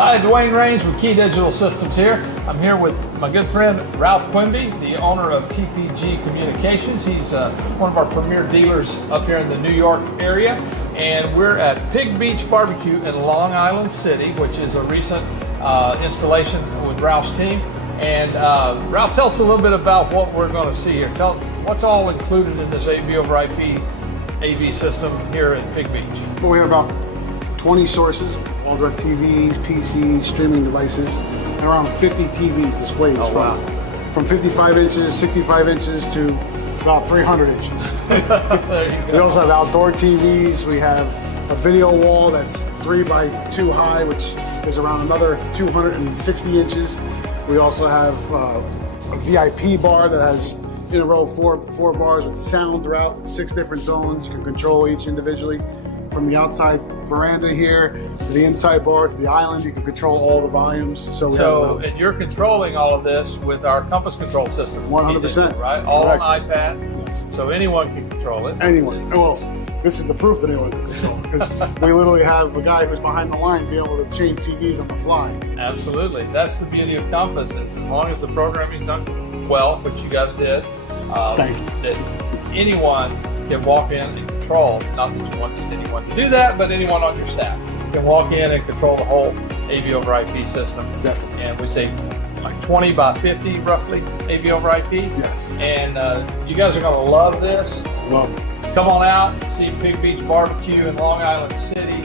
Hi, Dwayne Raines with KeyDigital Systems here. I'm here with my good friend Ralph Quimby, the owner of TPG Communications. He's one of our premier dealers up here in the New York area. And we're at Pig Beach Barbecue in Long Island City, which is a recent installation with Ralph's team. And Ralph, tell us a little bit about what we're going to see here. Tell us what's all included in this AV over IP AV system here at Pig Beach. Well, we have about 20 sources, all direct TVs, PCs, streaming devices, and around 50 TVs displays from 55 inches, 65 inches to about 300 inches. We also have outdoor TVs. We have a video wall that's 3 by 2 high, which is around another 260 inches. We also have a VIP bar that has in a row four bars with sound throughout with 6 different zones. You can control each individually. From the outside veranda here to the inside bar to the island, you can control all the volumes. And you're controlling all of this with our compass control system. 100%. Right? All Correct. on iPad. Yes. So anyone can control it. Anyone. Well, this is the proof that anyone can control it, because we literally have a guy who's behind the line be able to change TVs on the fly. Absolutely. That's the beauty of Compass, is as long as the programming's done well, which you guys did, that anyone can walk in and control, not that you want just anyone to do that, but anyone on your staff can walk in and control the whole AV over IP system. Definitely. And we say like 20 by 50 roughly AV over IP. Yes. And you guys are going to love this. Well, come on out and see Pig Beach Barbecue in Long Island City.